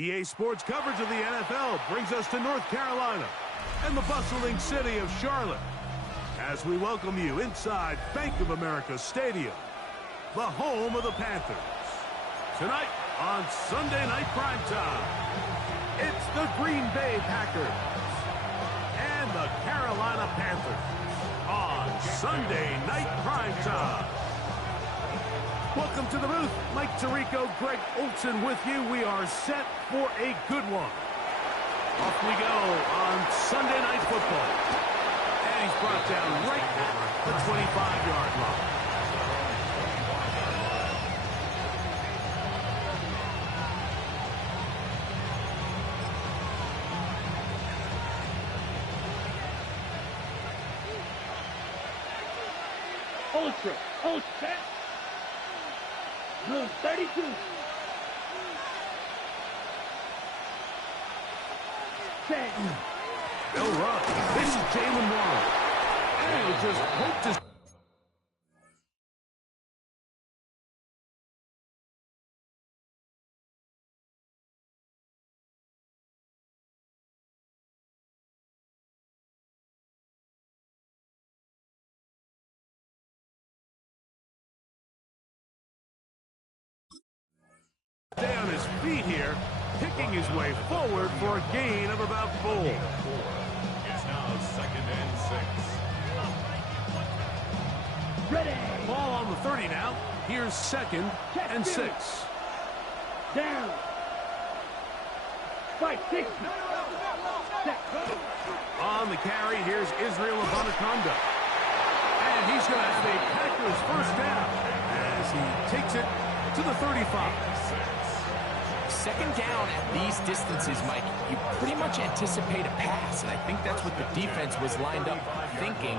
EA Sports coverage of the NFL brings us to North Carolina and the bustling city of Charlotte as we welcome you inside Bank of America Stadium, the home of the Panthers. Tonight on Sunday Night Primetime, it's the Green Bay Packers and the Carolina Panthers on Sunday Night Primetime. Welcome to the booth. Mike Tirico, Greg Olson with you. We are set for a good one. Off we go on Sunday Night Football. And he's brought down right at the 25-yard line. Ultra. Room 32. Set. They'll run. This is Jalen Warren. And it just hope to... Stay on his feet here, picking his way forward for a gain of about 4. It's now 2nd and 6. Ready. Ball on the 30 now. Here's 2nd and 6. Down. 560. On the carry, here's Israel Abanikanda. And he's going to have a Packers first down as he takes it to the 35. 2nd down at these distances, Mike, you pretty much anticipate a pass, and I think that's what the defense was lined up thinking.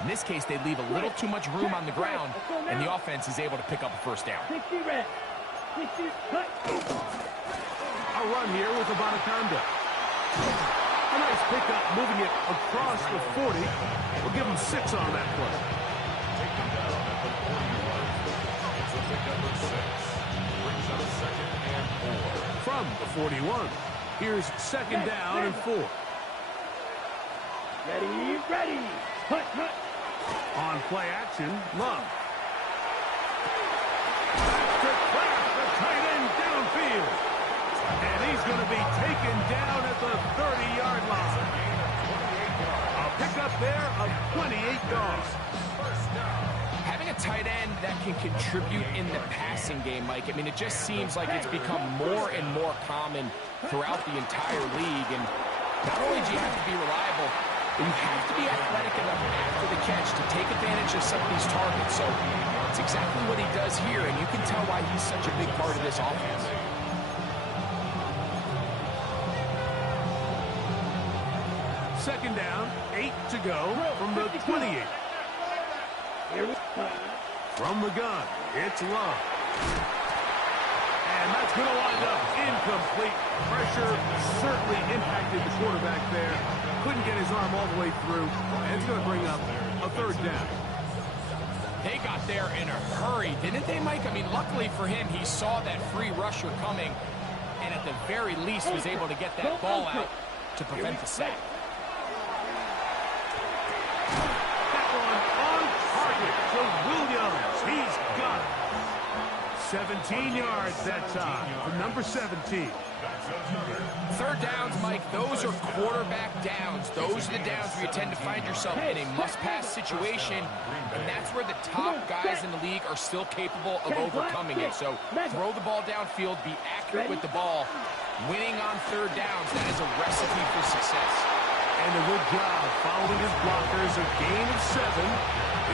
In this case, they leave a little too much room on the ground, and the offense is able to pick up a first down. 60 red. 60 cut. A run here with Abanikanda. A nice pickup, moving it across the 40. We'll give him 6 on that play. Taken down at the 40-yard line. It's a pickup of 6. Brings up 2nd and 4. From the 41, here's 2nd down and 4. Ready. Hut. On play action, Love. Back to Kraft, the tight end downfield. And he's going to be taken down at the 30-yard line. A pickup there of 28 yards. Having a tight end that can contribute in the passing game, Mike, I mean, it just seems like it's become more and more common throughout the entire league. And not only do you have to be reliable, but you have to be athletic enough after the catch to take advantage of some of these targets. So it's exactly what he does here, and you can tell why he's such a big part of this offense. Second down, 8 to go from the 28. From the gun, it's Love. And that's going to wind up incomplete. Pressure certainly impacted the quarterback there. Couldn't get his arm all the way through. And it's going to bring up a 3rd down. They got there in a hurry, didn't they, Mike? I mean, luckily for him, he saw that free rusher coming and at the very least was able to get that ball out to prevent the sack. That one on target to Williams. He's got it. 17 yards that time from number 17. 3rd downs, Mike, those are quarterback downs. Those are the downs where you tend to find yourself in a must-pass situation, and that's where the top guys in the league are still capable of overcoming it. So throw the ball downfield, be accurate with the ball. Winning on 3rd downs, that is a recipe for success. And a good job following his blockers. A gain of 7.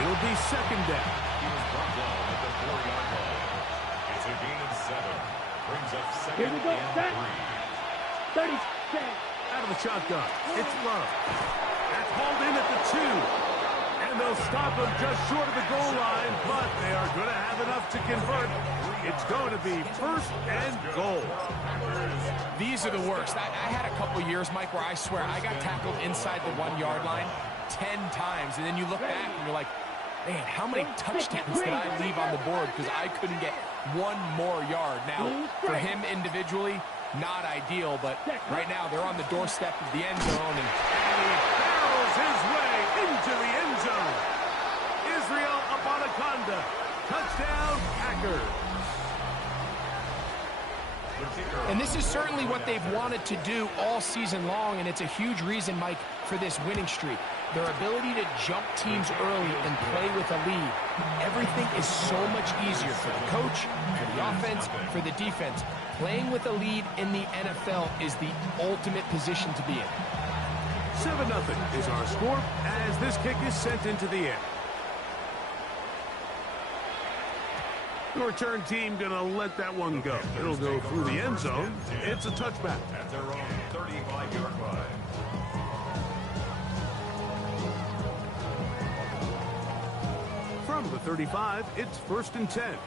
It'll be 2nd down. He was brought down at the 4-yard line. It's a gain of 7. Brings up 2nd and 3. 30 Out of the shotgun, it's Love. That's hauled in at the 2. And they'll stop him just short of the goal line, but they are going to have enough to convert. It's going to be 1st and goal. These are the worst. I had a couple years, Mike, where I swear I got tackled inside the 1-yard line 10 times, and then you look back and you're like, man, how many touchdowns did I leave on the board because I couldn't get one more yard? Now, for him individually, not ideal, but right now they're on the doorstep of the end zone. And he barrels his way into the end zone. Israel Abanikanda, touchdown Packers. And this is certainly what they've wanted to do all season long, and it's a huge reason, Mike, for this winning streak. Their ability to jump teams early and play with a lead. Everything is so much easier for the coach, for the offense, for the defense. Playing with a lead in the NFL is the ultimate position to be in. 7-0 is our score as this kick is sent into the air. The return team gonna let that one go. It'll go through the end zone. It's a touchback. At their own 35-yard line. From the 35, it's 1st and 10.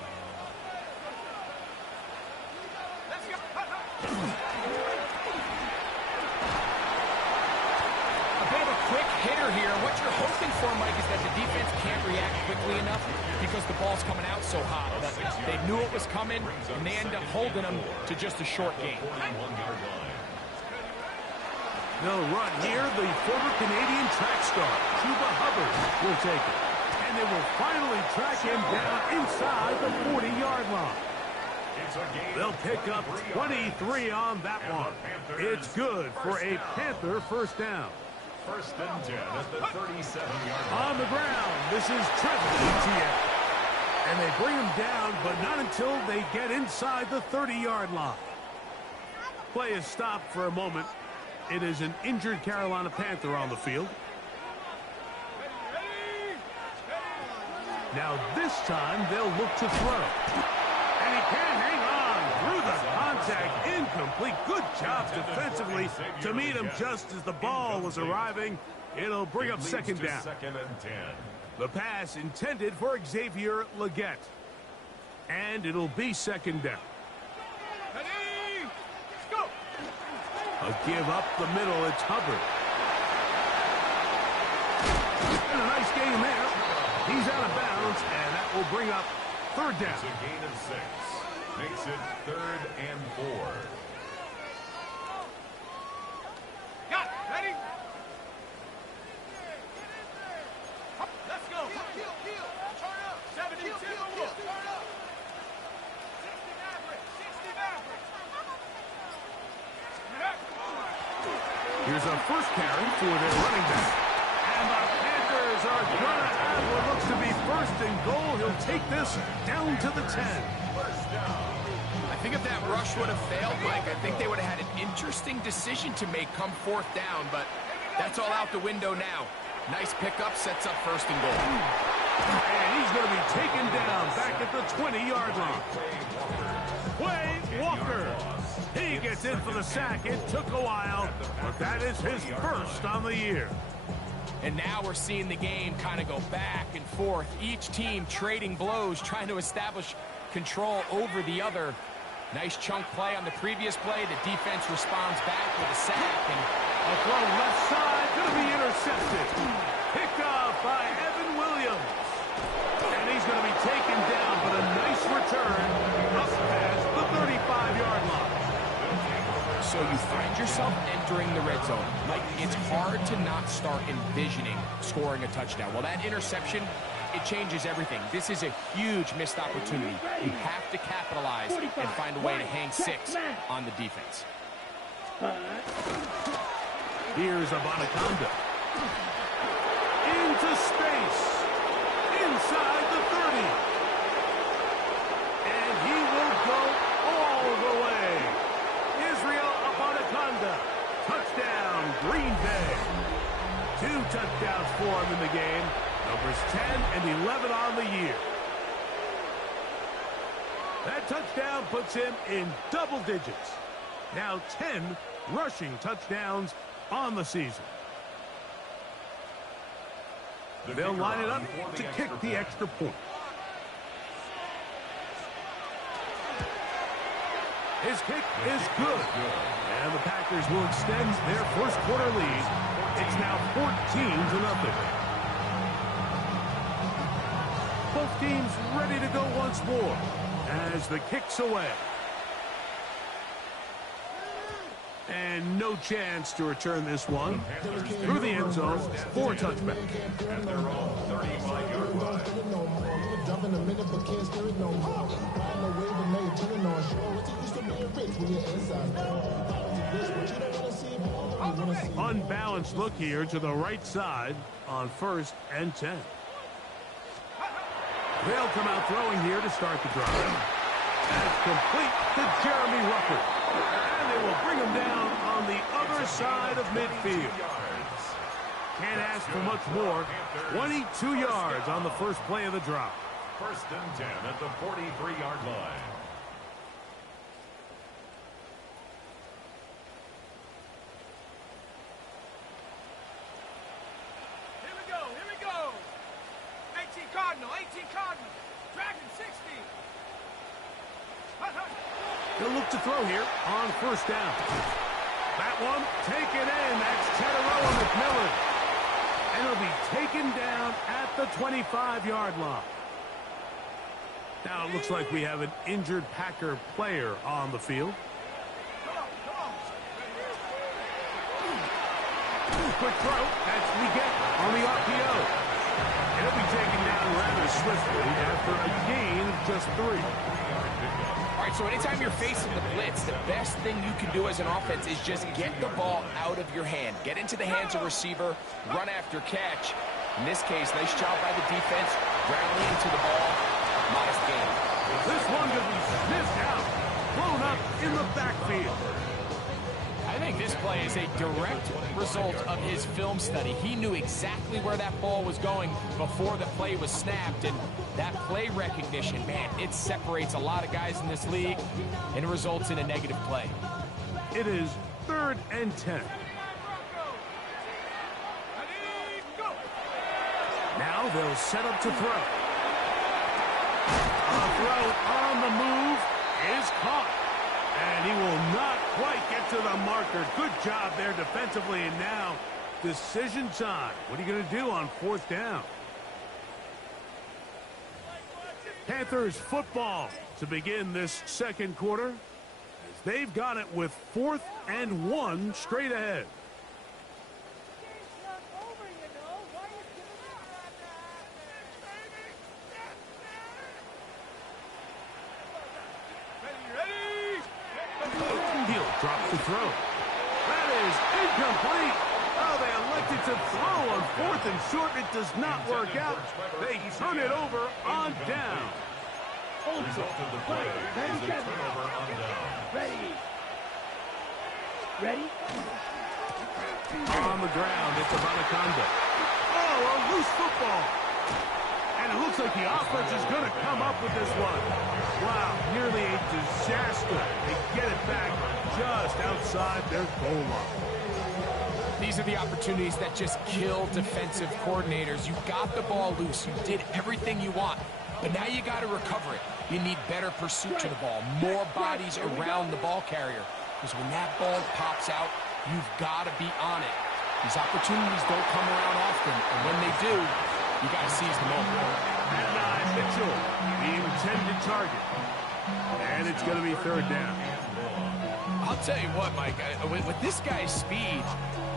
Hitter here. What you're hoping for, Mike, is that the defense can't react quickly enough because the ball's coming out so hot. But they knew it was coming, and they end up holding them to just a short gain. They'll run here. The former Canadian track star, Chuba Hubbard, will take it. And they will finally track him down inside the 40-yard line. They'll pick up 23 on that one. It's good for a Panther first down. 1st and 10 at the 37-yard line. On the ground, this is Trevor Etienne. And they bring him down, but not until they get inside the 30-yard line. Play is stopped for a moment. It is an injured Carolina Panther on the field. Now this time they'll look to throw. And he can't hang on through the contact. Incomplete. Good job defensively to meet him just as the ball was arriving. It'll bring up 2nd down. 2nd and 10. The pass intended for Xavier Legette. And it'll be 2nd down. A give up the middle. It's Hubbard. And a nice gain there. He's out of bounds, and that will bring up 3rd down. It's a gain of 6. Makes it 3rd and 4. Got it. Ready? Let's go. Turn up. 70 Timberwolves. Turn up. 60 Mavericks. 60 Mavericks. Here's a first carry for their running back. And the Panthers are going to have what looks to be 1st and goal. He'll take this down to the 10. I think if that rush would have failed, Mike, I think they would have had an interesting decision to make come 4th down, but that's all out the window now. Nice pickup, sets up 1st and goal. And he's going to be taken down back at the 20-yard line. Quay Walker. He gets in for the sack. It took a while, but that is his 1st on the year. And now we're seeing the game kind of go back and forth. Each team trading blows, trying to establish control over the other. Nice chunk play on the previous play. The defense responds back with a sack. And a throw left side, going to be intercepted. Picked off by Evan Williams. And he's going to be taken down, but a nice return up past the 35-yard line. So you find yourself entering the red zone. Like, it's hard to not start envisioning scoring a touchdown. Well, that interception, it changes everything. This is a huge missed opportunity. You have to capitalize and find a way to hang 6 on the defense. Here's Abanikanda. Into space. Inside the 30. And he will go all the way. Israel Abanikanda. Touchdown, Green Bay. 2 touchdowns for him in the game. Numbers 10 and 11 on the year. That touchdown puts him in double digits. Now 10 rushing touchdowns on the season. They'll line it up to kick the extra point. His kick is good. And the Packers will extend their first quarter lead. It's now 14-0. Both teams ready to go once more as the kick's away. And no chance to return this one through the end zone for a touchback. At their own 35-yard line. Unbalanced look here to the right side on 1st and 10. They'll come out throwing here to start the drive. That's complete to Jeremy Ruckert. And they will bring him down on the other side of midfield. Can't ask for much more. 22 yards on the first play of the drive. 1st and 10 at the 43-yard line. Here we go. 18 Cardinal. Dragon 60. He'll look to throw here on 1st down. That one taken in. That's Teteroa McMillan. And he'll be taken down at the 25-yard line. Now it looks like we have an injured Packer player on the field. Come on. Quick throw. That's Leggett on the RPO. He'll be taken down rather swiftly after a gain of just 3. All right, so anytime you're facing the blitz, the best thing you can do as an offense is just get the ball out of your hand. Get into the hands of receiver, run after catch. In this case, nice job by the defense, rallying to the ball. Modest gain. This one could be sniffed out, blown up in the backfield. I think this play is a direct result of his film study. He knew exactly where that ball was going before the play was snapped, and that play recognition, man, it separates a lot of guys in this league, and it results in a negative play. It is 3rd and 10. Now they'll set up to throw. A throw on the move is caught. And he will not quite get to the marker. Good job there defensively. And now decision time. What are you going to do on 4th down? Panthers football to begin this 2nd quarter. As they've got it with 4th and 1 straight ahead. Drops the throw. That is incomplete. Oh, they elected to throw on 4th and short. It does not work out. They turn it over on down. Result of the play is a turnover on down. Ready? On the ground, it's Abanaconda. Oh, a loose football. And it looks like the offense is going to come up with this one. Wow, nearly a disaster. They get it back just outside their goal line. These are the opportunities that just kill defensive coordinators. You got the ball loose. You did everything you want. But now you got to recover it. You need better pursuit to the ball, more bodies around the ball carrier. Because when that ball pops out, you've got to be on it. These opportunities don't come around often. And when they do, you got to seize the moment. And Mitchell, the intended target. And it's going to be 3rd down. I'll tell you what, Mike, with this guy's speed,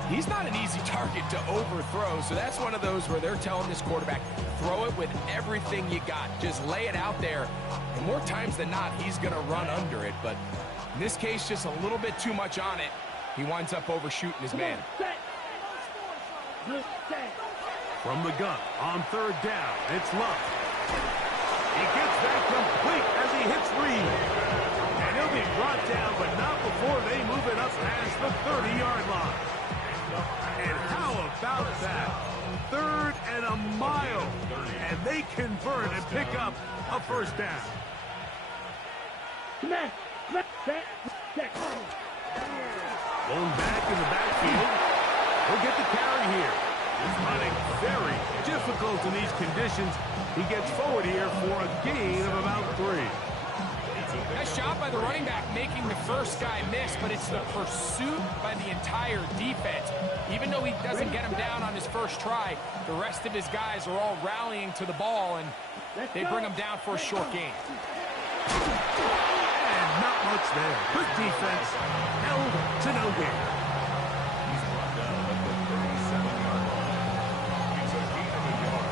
he's not an easy target to overthrow. So that's one of those where they're telling this quarterback, throw it with everything you got. Just lay it out there. And more times than not, he's going to run under it. But in this case, just a little bit too much on it. He winds up overshooting his man. From the gun on 3rd down, it's Luck. He gets that complete as he hits Reed. And he'll be brought down, but not before they move it up past the 30-yard line. And how about that? 3rd and a mile. And they convert and pick up a 1st down. Going back in the backfield. He'll get the carry here. He's running very difficult in these conditions. He gets forward here for a gain of about 3. Nice job by the running back making the first guy miss, but it's the pursuit by the entire defense. Even though he doesn't get him down on his first try, the rest of his guys are all rallying to the ball, and they bring him down for a short gain. And And not much there. Good defense. Held to no gain. He's brought down at the 37-yard line. It's a gain of a yard.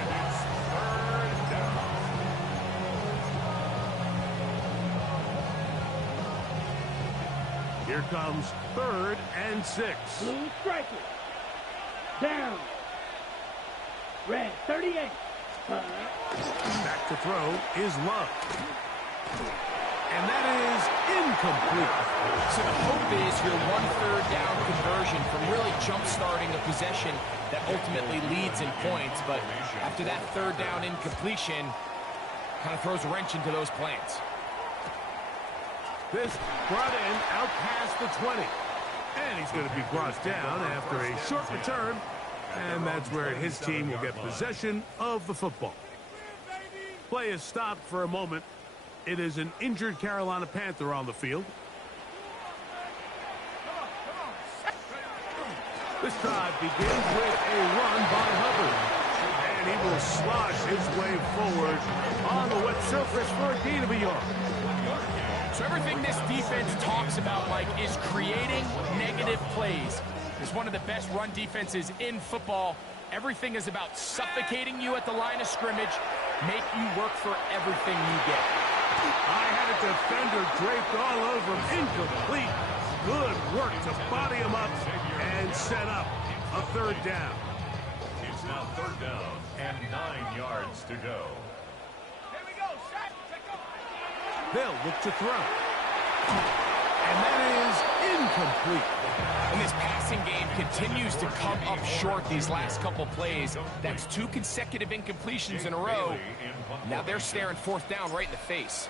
And it's third down. Here comes 3rd and 6. Blue striker. Down. Red 38. Back to throw is Love. And that is incomplete. So the hope is your 1/3 down conversion from really jump-starting a possession that ultimately leads in points. But after that 3rd down incompletion, kind of throws a wrench into those plans. This brought in out past the 20. And he's going to be brought down after a short return. And that's where his team will get possession of the football. Play is stopped for a moment. It is an injured Carolina Panther on the field. This drive begins with a run by Hubbard. And he will slosh his way forward on the wet surface for a gain of a yard. So everything this defense talks about, Mike, is creating negative plays. It's one of the best run defenses in football. Everything is about suffocating you at the line of scrimmage, make you work for everything you get. I had a defender draped all over him. Incomplete. Good work to body him up and set up a 3rd down. It's now 3rd down and 9 yards to go. Here we go, set, take up. They'll look to throw. And that is incomplete. And this passing game continues to come up short these last couple plays. That's 2 consecutive incompletions in a row. Now they're staring 4th down right in the face.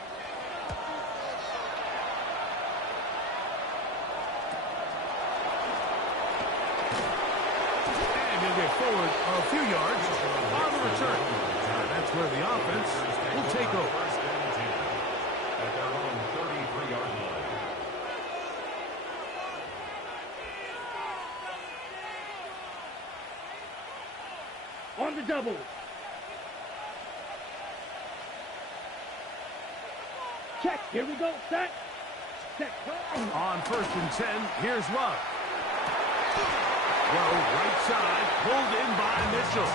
And he'll get forward a few yards on the return. That's where the offense will take over. First and 10 at their own 33-yard line. On the double. Check. Here we go. Set. Set. On 1st and 10, here's Love. Throw right side, pulled in by Mitchell.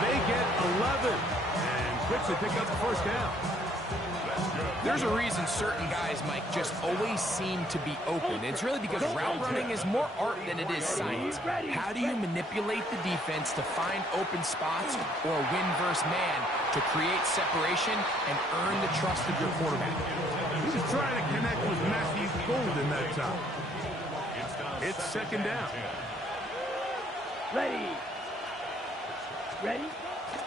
They get 11 and quickly pick up the 1st down. There's a reason certain guys, Mike, just always seem to be open. It's really because route running is more art than it is science. How do you manipulate the defense to find open spots or win versus man to create separation and earn the trust of your quarterback? He was trying to connect with Matthew Golden that time. It's 2nd down. Ready. Ready.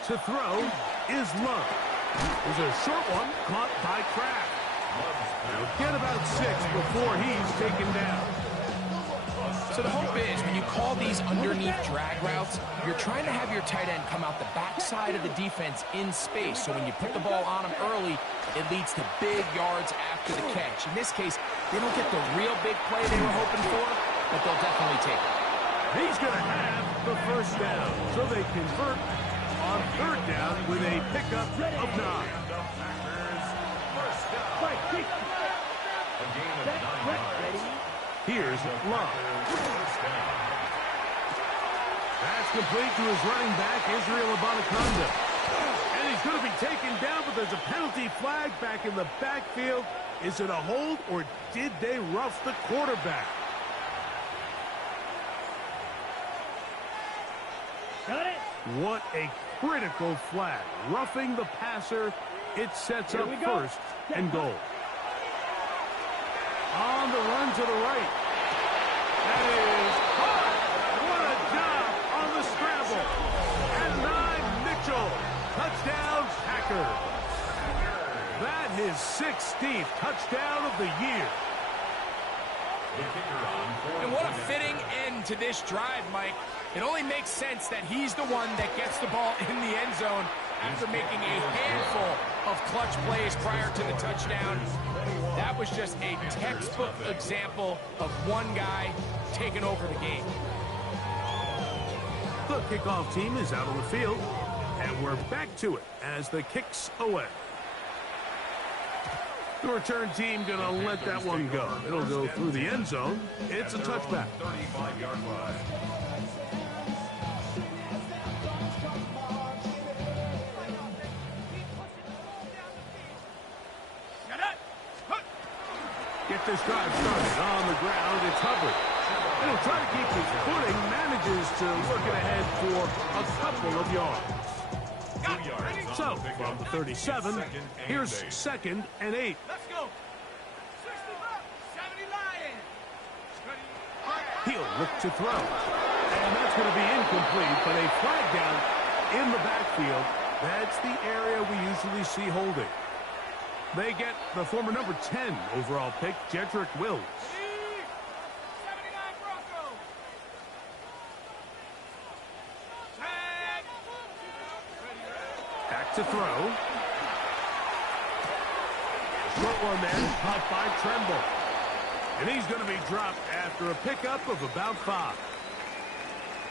To throw is Love. There's a short one caught by Kraft. He'll get about 6 before he's taken down. So the hope is when you call these underneath drag routes, you're trying to have your tight end come out the backside of the defense in space. So when you put the ball on him early, it leads to big yards after the catch. In this case, they don't get the real big play they were hoping for, but they'll definitely take it. He's going to have the 1st down. So they convert on 3rd down with a pickup of 9. Right. 60. A gain of Set. 9 Right. yards. Ready. Here's Love. First down. That's complete to his running back, Israel Abanikanda. And he's going to be taken down, but there's a penalty flag back in the backfield. Is it a hold, or did they rough the quarterback? Got it. What a critical flag. Roughing the passer, it sets Here up we go. 1st and goal. On the run to the right. That is hot. What a job on the scramble. And 9, Mitchell. Touchdown, Packers. That his 16th touchdown of the year. The kicker on 4th And what a down. fitting end to this drive, Mike. It only makes sense that he's the one that gets the ball in the end zone after making a handful of clutch plays prior to the touchdown. That was just a textbook example of one guy taking over the game. The kickoff team is out on the field, and we're back to it as the kick's away. The return team going to let that one go. It'll go through the end zone. It's a touchback. 35-yard line. Get this drive started on the ground. It's Hubbard. He'll try to keep his footing. Manages to work it ahead for a couple of yards. So, from the 37, here's 2nd and 8. Let's go. 70 Lions. He'll look to throw. And that's going to be incomplete, but a flag down in the backfield. That's the area we usually see holding. They get the former number 10 overall pick, Jedrick Wills. 79 Broncos. Tag. Back to throw. Short one there, caught by Tremble. And he's going to be dropped after a pickup of about 5.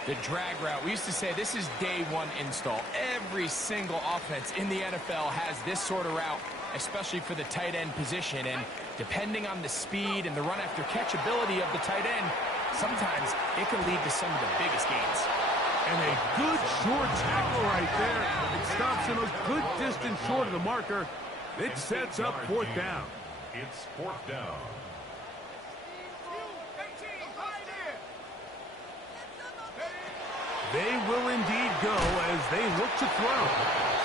The drag route. We used to say this is day one install. Every single offense in the NFL has this sort of route, especially for the tight end position. And depending on the speed and the run after catch ability of the tight end, sometimes it can lead to some of the biggest gains. And a good short tackle right there. It stops him a good distance short of the marker. It sets up 4th down. It's 4th down. 18 Pioneer. They will indeed go as they look to throw.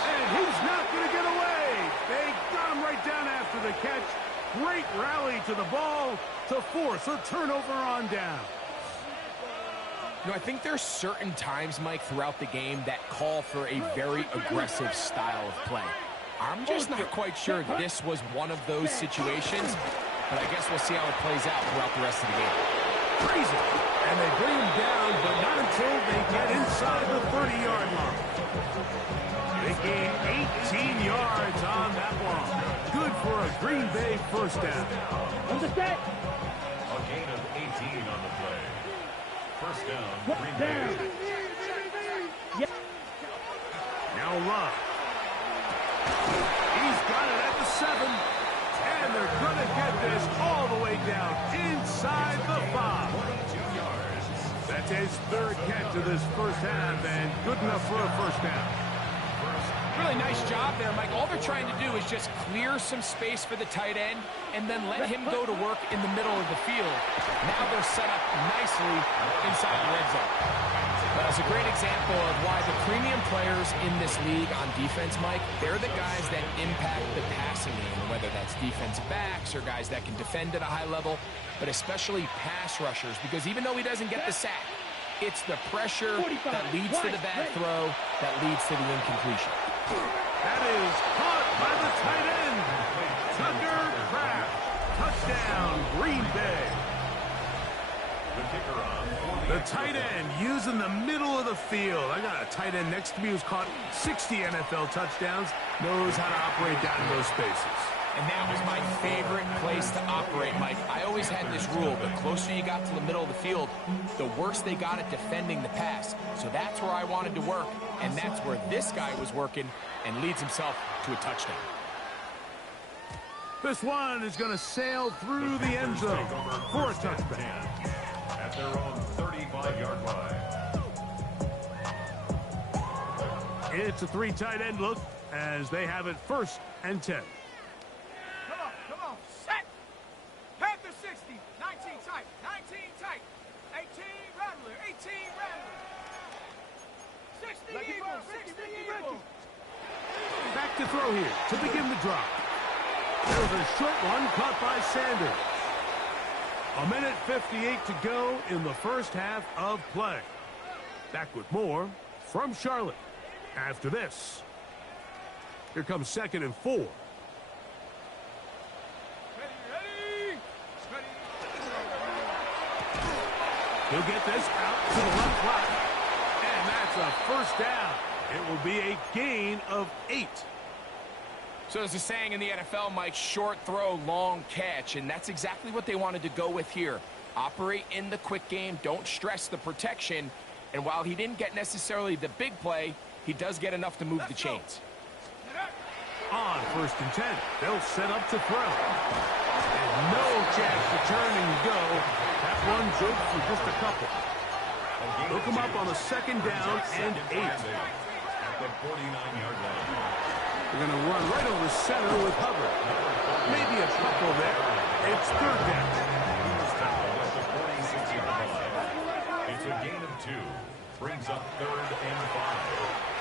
And he's not going to get away. They got him right down after the catch. Great rally to the ball to force a turnover on down. You know, I think there's certain times, Mike, throughout the game that call for a very aggressive style of play. I'm just not quite sure this was one of those situations, but I guess we'll see how it plays out throughout the rest of the game. Crazy. And they bring him down, but not until they get inside the 30-yard line. They gain 18 yards on that one. Good for a Green Bay 1st down. Understand? A gain of 18 on the play. 1st down, Green Bay. Now Love. He's got it at the 7. And they're going to get this all the way down inside the 5. 22 yards. That's his 3rd catch of this 1st half, and good enough for a 1st down. Really nice job there, Mike. All they're trying to do is just clear some space for the tight end and then let him go to work in the middle of the field. Now they're set up nicely inside the red zone. That's a great example of why the premium players in this league on defense, Mike, they're the guys that impact the passing game, whether that's defensive backs or guys that can defend at a high level, but especially pass rushers, because even though he doesn't get the sack, it's the pressure that leads to the bad throw that leads to the incompletion. That is caught by the tight end. Tucker Kraft. Touchdown, Green Bay. The kicker on. The tight end using the middle of the field. I got a tight end next to me who's caught 60 NFL touchdowns, knows how to operate down in those spaces. And that was my favorite place to operate, Mike. I always had this rule: the closer you got to the middle of the field, the worse they got at defending the pass. So that's where I wanted to work, and that's where this guy was working and leads himself to a touchdown. This one is going to sail through the end zone for a touchback. At their own 35-yard line. It's a 3 tight end look as they have it 1st and 10. Come on, set. Panthers 60, 19 tight, 19 tight, 18 Rattler, 18 Rattler. 60 Eagles, 60 Eagles. Back to throw here to begin the drop. There's a short one caught by Sanders. 1:58 to go in the 1st half of play. Back with more from Charlotte after this. Here comes 2nd and 4. Ready, ready, ready. He'll get this out to the left flat. And that's a 1st down. It will be a gain of 8. So there's a saying in the NFL, Mike: short throw, long catch. And that's exactly what they wanted to go with here. Operate in the quick game. Don't stress the protection. And while he didn't get necessarily the big play, he does get enough to move the chains. On 1st and 10, they'll set up to throw. And no chance to turn and go. That one good for just a couple. They'll come up on a 2nd down and 8. At the 49-yard line. They're going to run right over center with Hubbard. Maybe a couple there. It's 3rd down. At the 46-yard line. It's a gain of 2. Brings up 3rd and 5.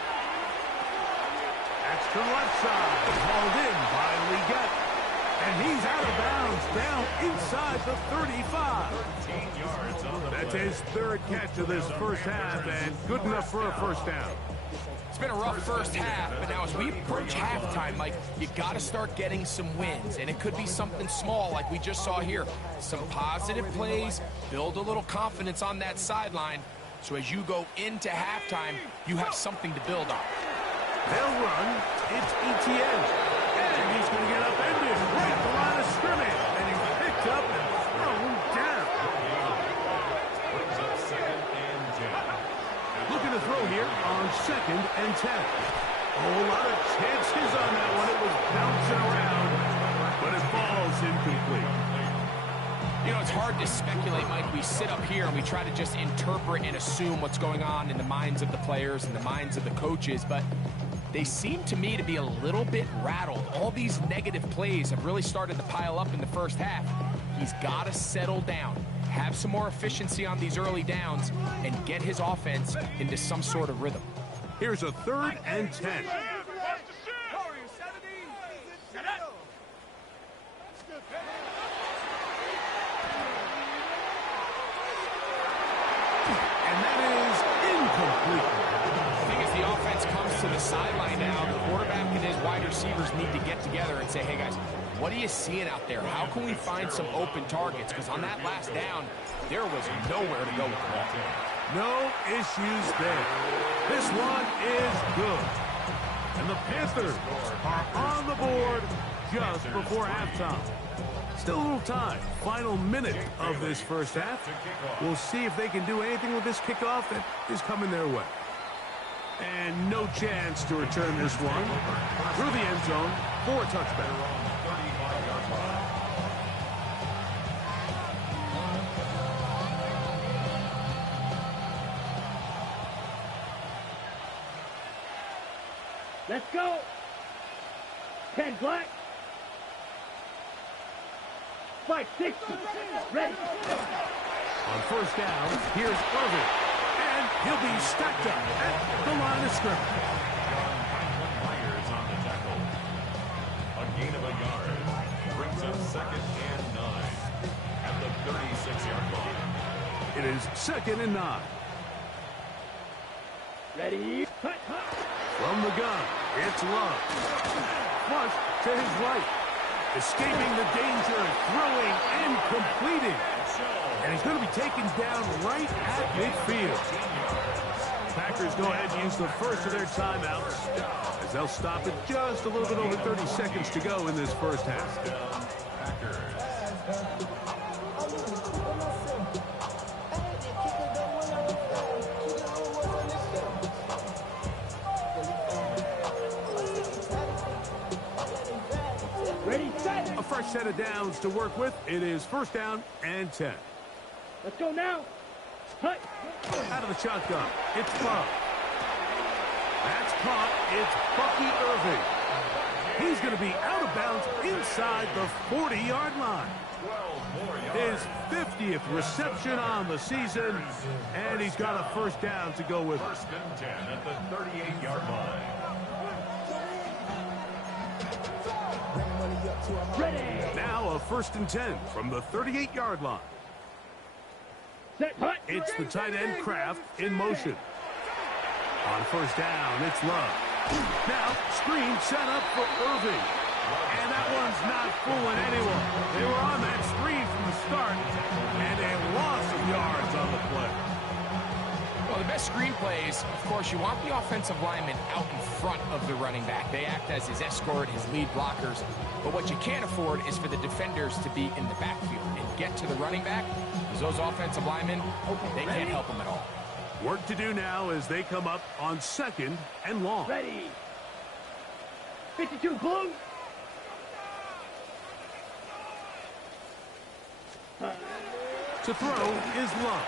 That's to the left side. Hauled in by Leggett. And he's out of bounds down inside the 35. 13 yards on the That's play. his 3rd catch of this first half, and good enough for a 1st down. It's been a rough first half, but now as we approach halftime, Mike, you got to start getting some wins, and it could be something small like we just saw here. Some positive plays, build a little confidence on that sideline, so as you go into halftime, you have something to build on. They'll run. It's Etienne. And he's going to get upended right at the line of scrimmage. And he's picked up and thrown down. Brings up 2nd and 10. Looking to throw here on 2nd and 10. A whole lot of chances on that one. It was bouncing around, but it falls incomplete. You know, it's hard to speculate, Mike. We sit up here and we try to just interpret and assume what's going on in the minds of the players and the minds of the coaches, but they seem to me to be a little bit rattled. All these negative plays have really started to pile up in the first half. He's got to settle down, have some more efficiency on these early downs, and get his offense into some sort of rhythm. Here's a 3rd and 10. And that is incomplete. I think as the offense comes to the sideline now, the quarterback and his wide receivers need to get together and say, hey guys, what are you seeing out there? How can we find some open targets? Because on that last down, there was nowhere to go with the ball. No issues there. This one is good. And the Panthers are on the board just before halftime. Still a little time. Final minute of this first half. We'll see if they can do anything with this kickoff that is coming their way. And no chance to return this one through the end zone for a touchback. Let's go. 10 black. 560. Ready. On 1st down, here's Irvin. And he'll be stacked up at the line of scrimmage. Myers on the tackle. A gain of a yard. Brings up 2nd and 9. At the 36-yard line. It is 2nd and 9. Ready. Hut, hut. From the gun, it's Love. Flush to his right. Escaping the danger, throwing and completing. And he's going to be taken down right at midfield. Packers go ahead and use the first of their timeouts as they'll stop it just a little bit over 30 seconds to go in this first half. Ready, set. A fresh set of downs to work with. It is 1st down and 10. Let's go now. Hut. Out of the shotgun, it's Love. That's caught. It's Bucky Irving. He's going to be out of bounds inside the 40-yard line. 12 more yards. His 50th reception on the season, and he's got a 1st down to go with it. 1st and 10 at the 38-yard line. Ready. Now a 1st and 10 from the 38-yard line. Set. Hut. It's the tight end Kraft in motion. On 1st down, it's Love. Now, screen set up for Irving. And that one's not fooling anyone. They were on that screen from the start, and a loss of yards on the play. Well, the best screen plays, of course, you want the offensive lineman out in front of the running back. They act as his escort, his lead blockers. But what you can't afford is for the defenders to be in the backfield and get to the running back, because those offensive linemen, they can't help them at all. Work to do now as they come up on 2nd and long. Ready. 52 blue. To throw is Love.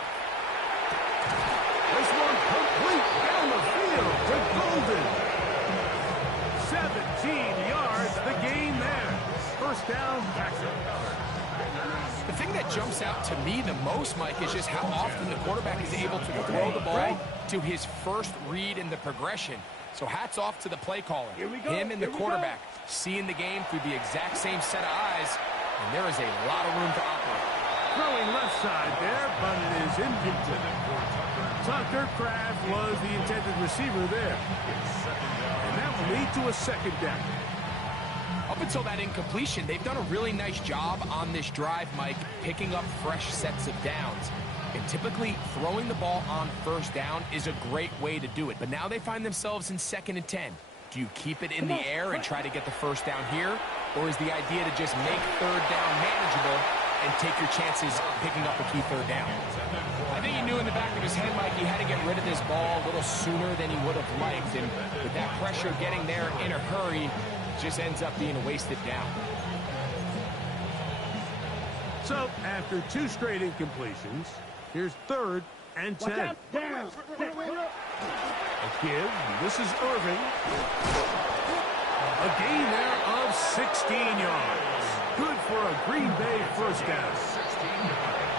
This one complete down the field to Golden. 17 yards, the gain there. First down, Packers. The thing that jumps out to me the most, Mike, is just how often the quarterback is able to throw the ball to his first read in the progression. So hats off to the play caller. Him and the quarterback seeing the game through the exact same set of eyes, and there is a lot of room to operate. Throwing left side there, but it is incomplete. Tucker Kraft was the intended receiver there. And that will lead to a second down. Up until that incompletion, they've done a really nice job on this drive, Mike, picking up fresh sets of downs. And typically, throwing the ball on first down is a great way to do it. But now they find themselves in 2nd and 10. Do you keep it in the air and try to get the first down here? Or is the idea to just make third down manageable and take your chances picking up a key third down? I think he knew in the back of his head, Mike, he had to get rid of this ball a little sooner than he would have liked. And with that pressure getting there in a hurry, just ends up being a wasted down. So, after 2 straight incompletions, here's 3rd and 10. Down. A give. This is Irving. A gain there of 16 yards. Good for a Green Bay first down.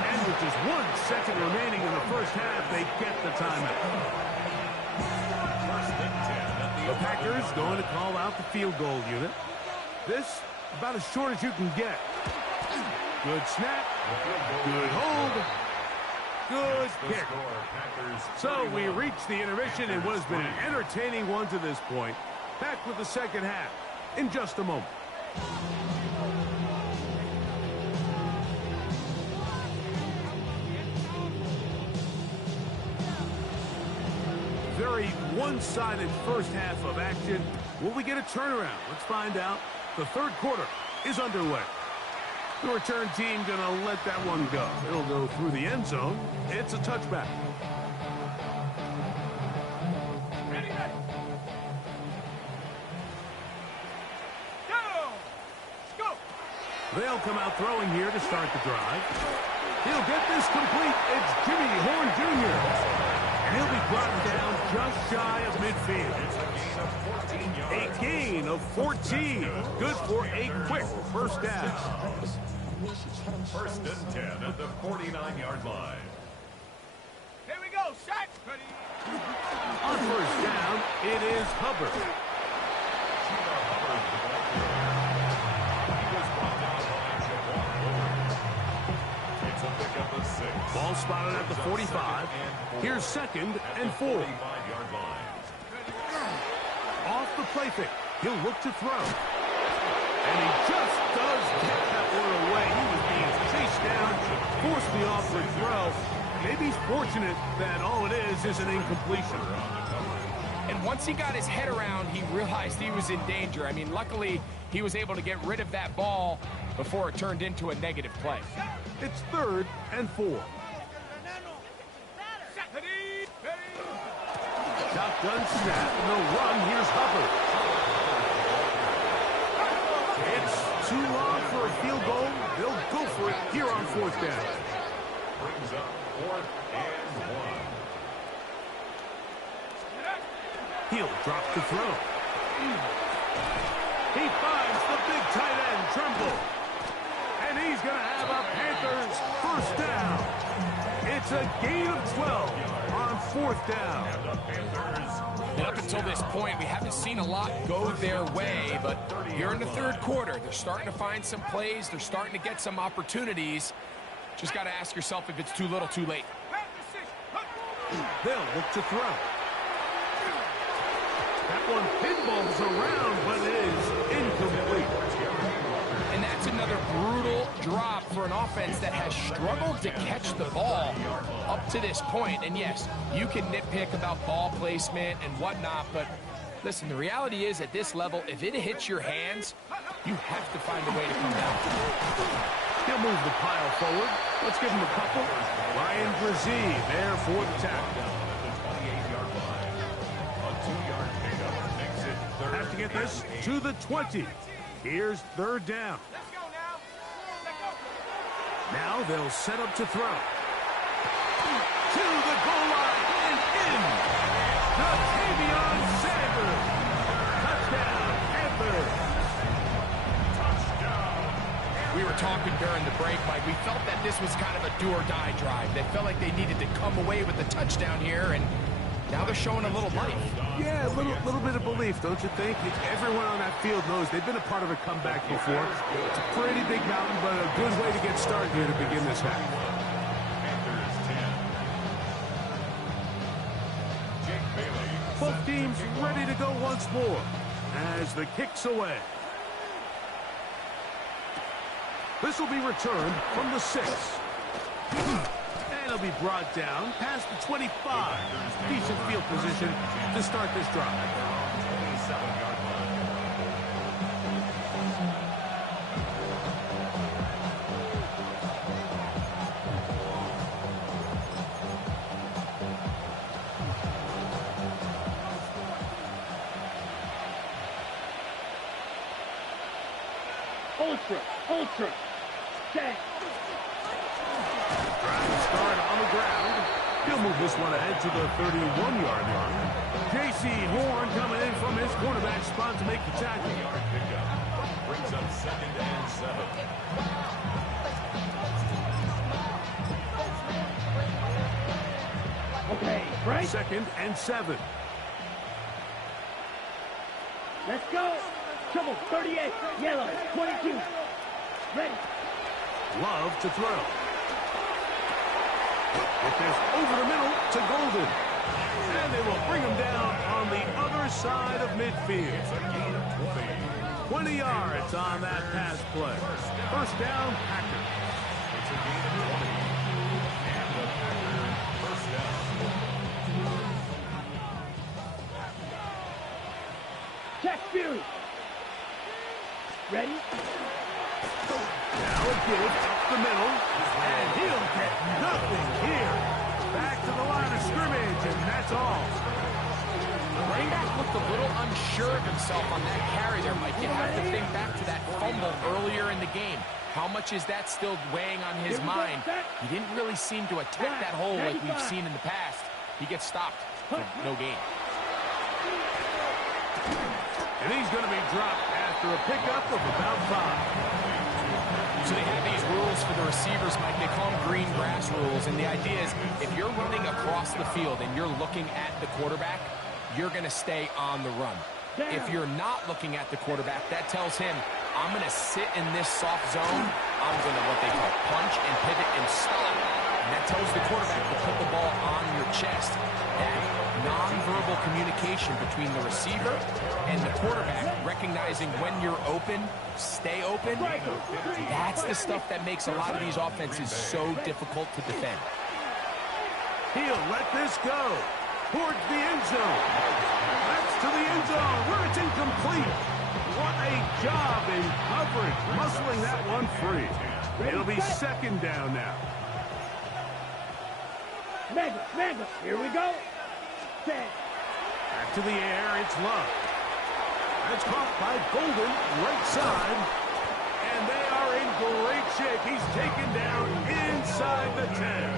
And with just 1 second remaining in the first half, they get the timeout. The Packers going to call out the field goal unit. This, about as short as you can get. Good snap. Good hold. Good kick. So we reach the intermission in what has been an entertaining one to this point. Back with the second half in just a moment. Very one-sided first half of action. Will we get a turnaround? Let's find out. The 3rd quarter is underway. The return team going to let that one go. It'll go through the end zone. It's a touchback. Ready, ready. Go! Let's go! They'll come out throwing here to start the drive. He'll get this complete. It's Jimmy Horn Jr. And he'll be brought down just shy of midfield. A gain of 14. Good for a quick first down. 1st and 10 at the 49-yard line. Here we go, set! Ready? On first down, it is Hubbard. It's a pickup of 6. Ball spotted at the 45. Here's 2nd and 4. 45-yard line. Off the play fake. He'll look to throw. And he just does get that one away. He was being chased down, forced the offward throw. Maybe he's fortunate that all it is an incompletion. And once he got his head around, he realized he was in danger. I mean, luckily, he was able to get rid of that ball before it turned into a negative play. It's 3rd and 4. Ready? Ready? Shotgun snap. No run. Here's Hubbard. It's too long for a field goal. They'll go for it here on 4th down. Brings up 4th and 1. He'll drop the throw. He finds the big tight end, Tremble. And he's going to have a Panthers first down. It's a gain of 12 on 4th down. And the Panthers. And up until this point, we haven't seen a lot go their way, but here in the 3rd quarter, they're starting to find some plays. They're starting to get some opportunities. Just got to ask yourself if it's too little, too late. They'll look to throw. That one pinballs around, but it is incomplete. And that's another brutal drop for an offense that has struggled to catch the ball up to this point. And yes, you can nitpick about ball placement and whatnot, but listen, the reality is at this level, if it hits your hands, you have to find a way to come down. He'll move the pile forward. Let's give him a couple. Ryan Brzee there for the tackle. to get this to the 20. Here's third down. Let's go now. Let's go. Now they'll set up to throw. To the goal line and in. Ja'Tavion Sanders. Touchdown, Panthers. We were talking during the break, Mike. We felt that this was kind of a do-or-die drive. They felt like they needed to come away with the touchdown here, and now they're showing a little life. Yeah, a little bit of belief, don't you think? Everyone on that field knows they've been a part of a comeback before. It's a pretty big mountain, but a good way to get started here to begin this half. Both teams ready to go once more as the kick's away. This will be returned from the 6. And it'll be brought down past the 25. Decent field position to start this drive. 27-yard line. Ultra. Set. Drive start on the ground. He'll move this one ahead to the 31-yard line. J.C. Horn coming in from his cornerback spot to make the tackle. Yard pickup. Brings up 2nd and 7. Okay, right? 2nd and 7. Let's go. Trouble, 38. Yellow, 22. Ready. Love to throw. Get this over the middle to Golden. And they will bring him down on the other side of midfield. It's a gain of 20. 20 yards on that pass play. First down, Packers. It's a gain of 20. And the Packers first down. Check Fury. Ready? Now a give up the middle, and he'll get nothing here. Back to the line of scrimmage, and that's all. The running back looked a little unsure of himself on that carry there, Mike. You have to think back to that fumble earlier in the game. How much is that still weighing on his mind? He didn't really seem to attack that hole like we've seen in the past. He gets stopped for no gain. And he's going to be dropped after a pickup of about 5. So they have these rules for the receivers, Mike. They call them green grass rules. And the idea is if you're running across the field and you're looking at the quarterback, you're going to stay on the run. If you're not looking at the quarterback, that tells him, I'm going to sit in this soft zone. I'm going to what they call punch and pivot and stop. And that tells the quarterback to put the ball on your chest. That nonverbal communication between the receiver and the quarterback, recognizing when you're open, stay open, that's the stuff that makes a lot of these offenses so difficult to defend. He'll let this go towards the end zone. That's to the end zone where it's incomplete. What a job in coverage, muscling that one free. It'll be 2nd down now. Mega. Here we go. Set. Back to the air, it's Love. That's caught by Golden, right side. And they are in great shape. He's taken down inside the 10.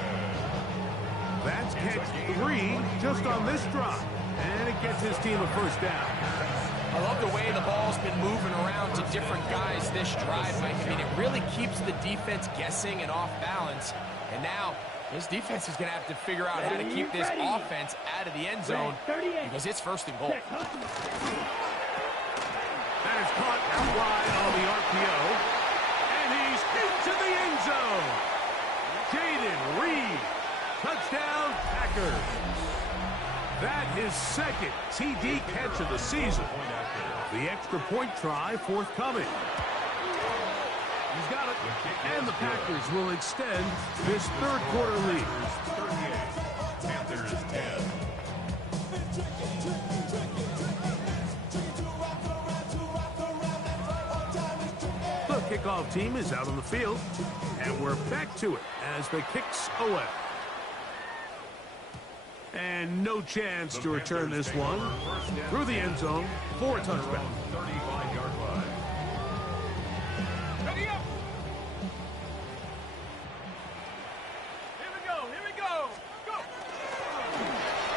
That's catch 3 just on this drop. And it gets his team a first down. I love the way the ball's been moving around to different guys this drive, Mike. I mean, it really keeps the defense guessing and off balance. And now, this defense is going to have to figure out how to keep this offense out of the end zone because it's 1st and goal. That is caught out wide on the RPO. And he's into the end zone. Jaden Reed. Touchdown, Packers. That is 2nd TD catch of the season. The extra point try forthcoming. He's got it. And the Packers will extend this 3rd quarter lead. 38. Panthers 10. The kickoff team is out on the field. And we're back to it as the kick's away. And no chance to return this one through the end zone for a touchback. 35-yard line. Ready up. Here we go. Here we go. Go.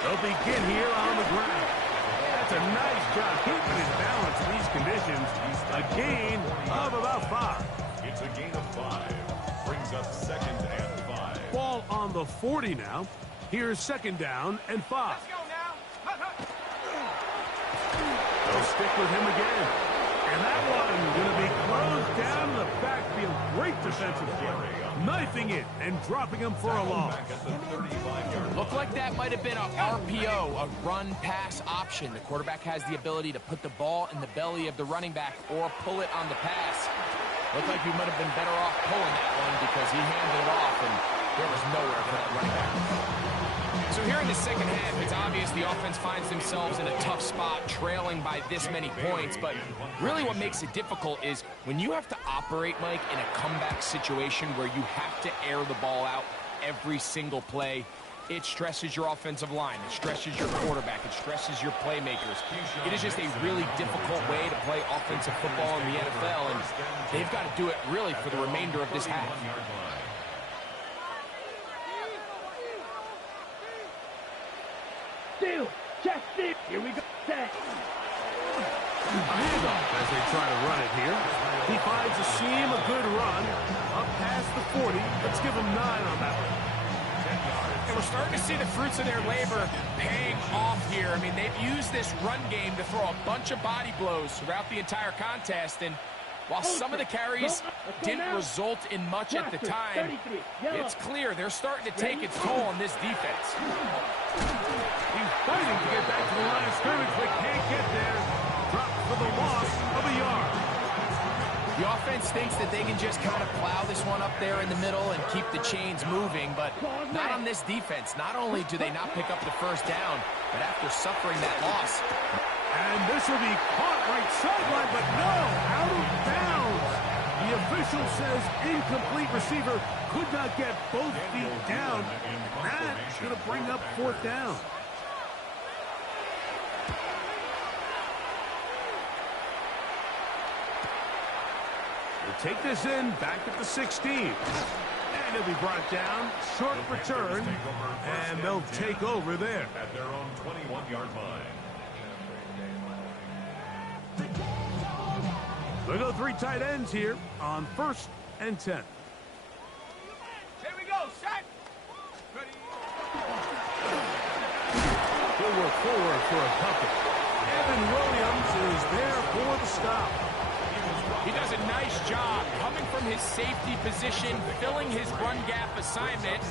They'll begin here on the ground. That's a nice job keeping his balance in these conditions. A gain of about 5. It's a gain of 5. Brings up 2nd and 5. Ball on the 40 now. Here's 2nd down and 5. Let's go now. Hut, hut. They'll stick with him again. And that one going to be closed down in the backfield. Great defensive play. Knifing it and dropping him for a loss. Back at the 35-yard Looked like that might have been a RPO, a run-pass option. The quarterback has the ability to put the ball in the belly of the running back or pull it on the pass. Looked like he might have been better off pulling that one because he handed it off and there was nowhere for that running back. So here in the second half, it's obvious the offense finds themselves in a tough spot, trailing by this many points. But really what makes it difficult is when you have to operate, Mike, in a comeback situation where you have to air the ball out every single play, it stresses your offensive line, it stresses your quarterback, it stresses your playmakers. It is just a really difficult way to play offensive football in the NFL, and they've got to do it really for the remainder of this half. Steal. Check steal. Here we go. Set. A handoff as they try to run it here. He finds a seam, a good run. Up past the 40. Let's give him 9 on that one. And we're starting to see the fruits of their labor paying off here. I mean, they've used this run game to throw a bunch of body blows throughout the entire contest. And while some of the carries didn't result in much at the time, it's clear they're starting to take its toll on this defense. He's fighting to get back to the line of scrimmage, but can't get there. Dropped for the loss of a yard. The offense thinks that they can just kind of plow this one up there in the middle and keep the chains moving, but not on this defense. Not only do they not pick up the first down, but after suffering that loss. And this will be caught right sideline, but no, out of bounds. The official says incomplete receiver could not get both feet down. That's going to bring up 4th down. We'll take this in back at the 16. And he'll be brought down. Short return. And they'll take over there. At their own 21-yard line. They'll go 3 tight ends here on 1st and 10. Here we go. Set. Ready. He'll work forward for a couple. Evan Williams is there for the stop. He does a nice job coming from his safety position, filling his run gap assignment.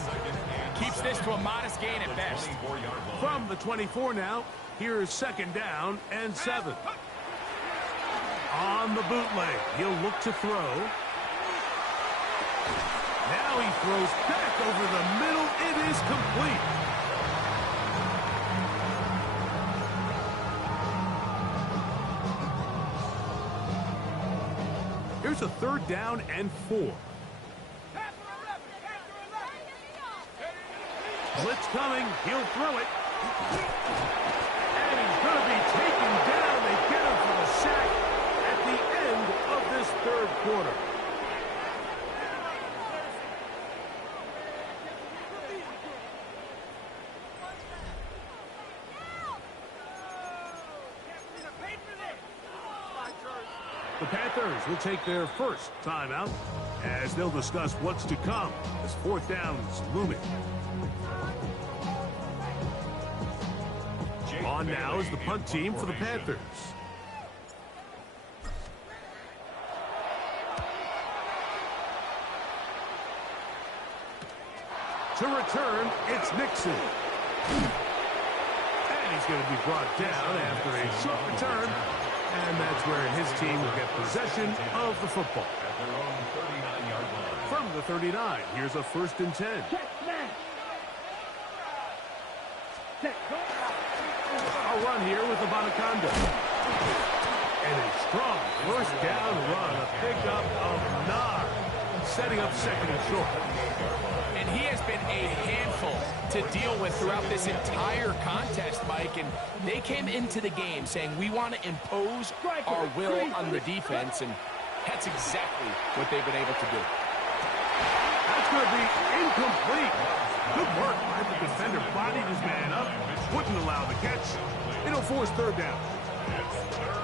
Keeps this to a modest gain at best. From the 24 now, here's 2nd down and 7. On the bootleg, he'll look to throw. Now he throws back over the middle. It is complete. Here's a 3rd down and 4. Blitz coming. He'll throw it. And he's going to be taken down. They get him for the sack at the end of this 3rd quarter. The Panthers will take their first timeout as they'll discuss what's to come as 4th down is looming. On now is the punt team for the Panthers. To return, it's Nixon. And he's going to be brought down after a short return. And that's where his team will get possession of the football. At their own 39-yard line. From the 39, here's a 1st and 10. Check smash. Set. Go. A run here with the Bonaconda. And a strong 1st down run, a pickup of 9. setting up second and short. And he has been a handful to deal with throughout this entire contest, Mike. And they came into the game saying, we want to impose our will on the defense. And that's exactly what they've been able to do. That's going to be incomplete. Good work by the defender. Bodied his man up. Wouldn't allow the catch. It'll force third down.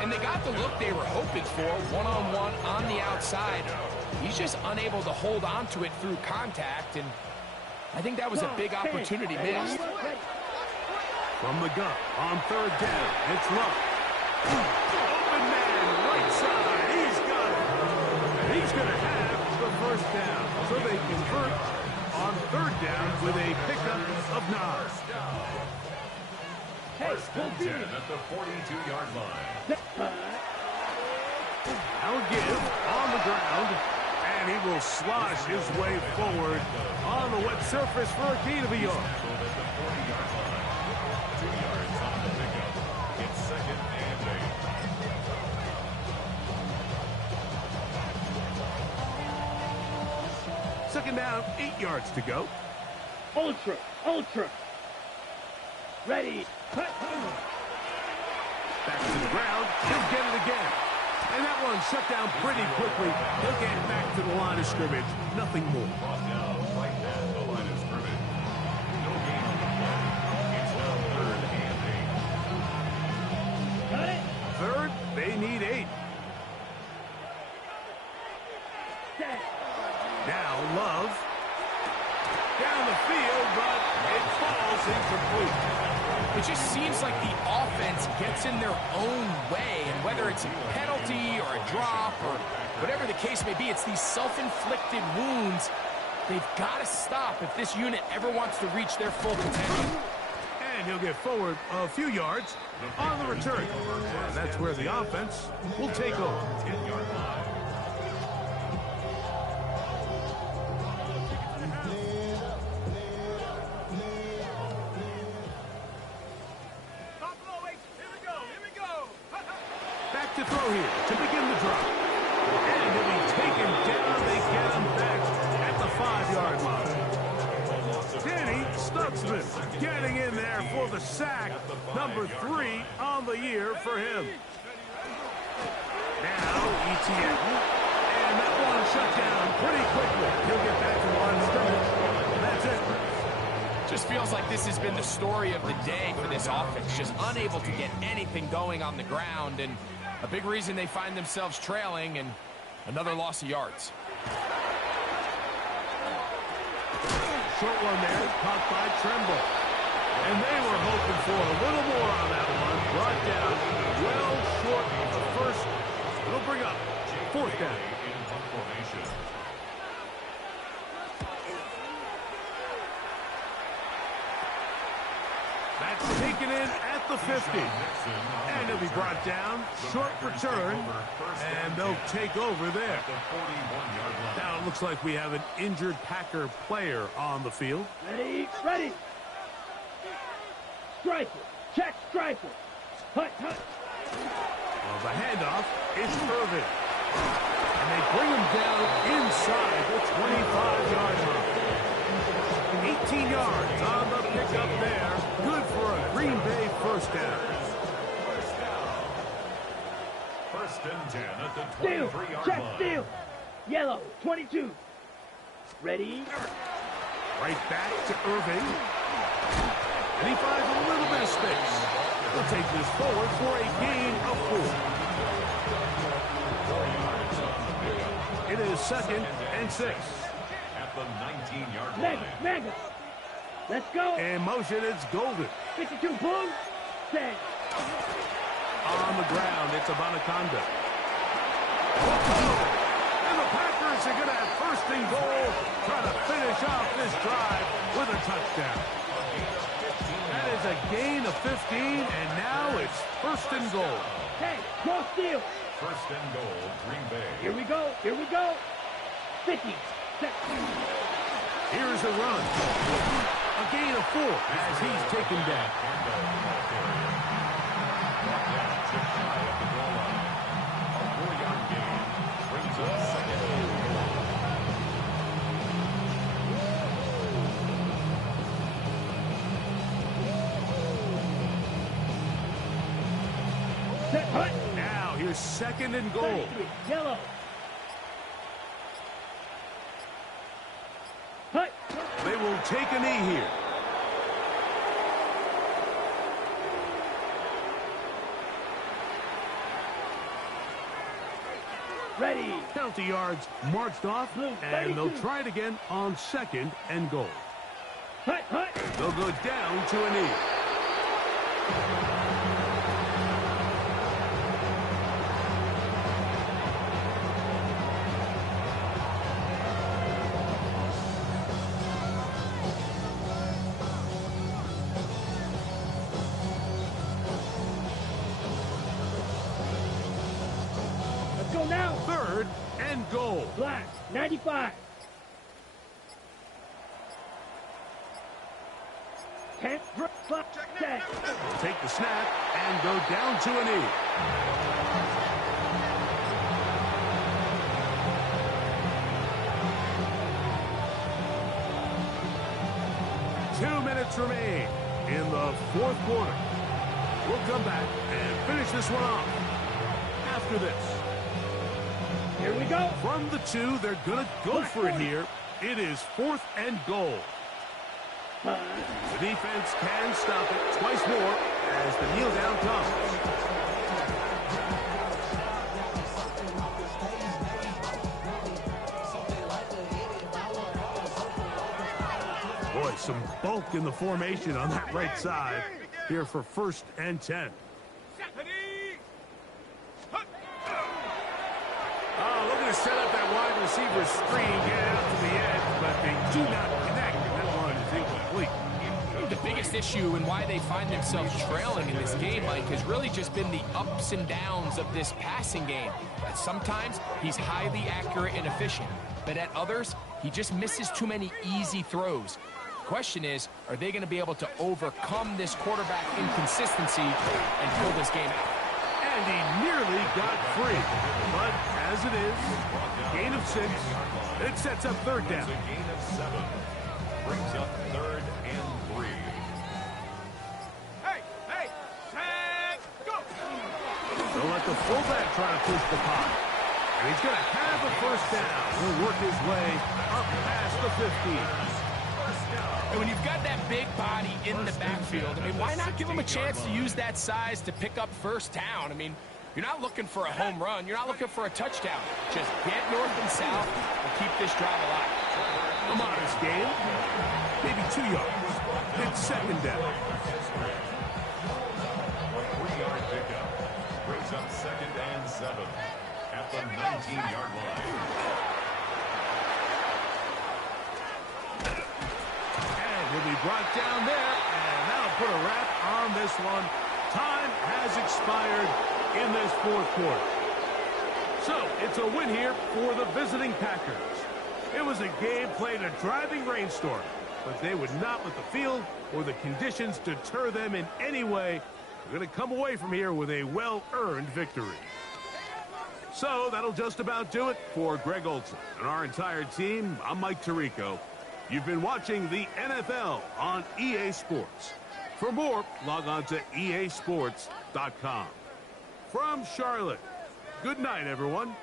And they got the look they were hoping for, one-on-one on the outside. He's just unable to hold on to it through contact, and I think that was a big opportunity missed. From the gun, on third down, it's Love. Open man, right side, he's got it. And he's going to have the first down. So they convert on third down with a pickup of 9. First and 10 at the 42-yard line. Now give on the ground, and he will slosh his way forward on the wet surface for a gain of a yard. At the 40-yard line. 2 yards on the pickup. It's second and 8. Second down, 8 yards to go. Ultra, ultra. Ready. Back to the ground. He'll get it again. And that one shut down pretty quickly. He'll get back to the line of scrimmage. Nothing more. Brought down right at the line of scrimmage. No gain on the play. It's now third and 8. Got it. Third, they need 8. Set. Now Love. Down the field, but it falls incomplete. It just seems like the offense gets in their own way, and whether it's a penalty or a drop or whatever the case may be, it's these self-inflicted wounds. They've got to stop if this unit ever wants to reach their full potential. And he'll get forward a few yards on the return. And that's where the offense will take over. 10-yard line. To throw here to begin the drive. And he'll be taken down. They get him back at the 5-yard line. Danny Stutzman getting in there for the sack. Number 3 on the year for him. Now ETN. And that one shut down pretty quickly. He'll get back to the line of scrimmage. That's it. Just feels like this has been the story of the day for this offense. Just unable to get anything going on the ground, and a big reason they find themselves trailing, and another loss of yards. Short one there, caught by Tremble. And they were hoping for a little more on that one. Brought down well short of the first. It'll bring up fourth down. In punt formation. That's taken in at the 50. And he'll be brought down. Short return. And they'll take over there. The 41-yard line. Now it looks like we have an injured Packer player on the field. Ready, ready. Striker, check striker. Hut, hut. Well, the handoff is Irvin. And they bring him down inside the 25-yard line. 18 yards on the pickup there. Good for a Green Bay first down. First and 10 at the Steal, 23-yard check line. steal. Yellow, 22. Ready. Right back to Irving. And he finds a little bit of space. He'll take this forward for a gain of 4. It is second and 6. At the 19-yard line. Mega, mega. Let's go. In motion, it's Golden. 52, boom. Set. On the ground, it's Abanaconda. And the Packers are going to have first and goal, trying to finish off this drive with a touchdown. That is a gain of 15, and now it's first and goal. Hey, no steal. First and goal, Green Bay. Here we go, here we go. 50. Set. Here's a run. A gain of 4 as he's taken down. Here's second and goal. 33, yellow. Hut. They will take a knee here. Ready. Penalty yards marched off, and they'll try it again on second and goal. Hut, hut. They'll go down to a knee. Let's go now. Third and goal. Black, 95. 10, 5, 10. They'll take the snap and go down to a knee. Two minutes remain in the fourth quarter. We'll come back and finish this one off after this. Here we go. From the 2, they're going to go for it here. It is fourth and goal. The defense can stop it twice more as the kneel down comes. Boy, some bulk in the formation on that right side here for first and 10. Oh, looking to set up that wide receiver screen, get it out to the edge, but they do not connect, and that one is incomplete. The biggest issue and why they find themselves trailing in this game, Mike, has really just been the ups and downs of this passing game. At sometimes, he's highly accurate and efficient, but at others, he just misses too many easy throws. The question is, are they going to be able to overcome this quarterback inconsistency and pull this game out? And he nearly got free. But as it is, gain of 6, it sets up third down. A gain of 7 brings up third and 3. Hey, hey, tag, go! They'll let the fullback try to push the pot. And he's going to have a first down. He'll work his way up past the 15. And when you've got that big body in the backfield, I mean, why not give him a chance to use that size to pick up first down? I mean, you're not looking for a home run. You're not looking for a touchdown. Just get north and south and keep this drive alive. A modest game. Maybe 2 yards. It's second down. 3-yard pickup brings up second and 7 at the 19-yard line. Will be brought down there, and that'll put a wrap on this one. Time has expired in this fourth quarter. So, it's a win here for the visiting Packers. It was a game played in a driving rainstorm, but they would not let the field or the conditions deter them in any way. They're going to come away from here with a well-earned victory. So, that'll just about do it for Greg Olson and our entire team. I'm Mike Tirico. You've been watching the NFL on EA Sports. For more, log on to easports.com. From Charlotte, good night, everyone.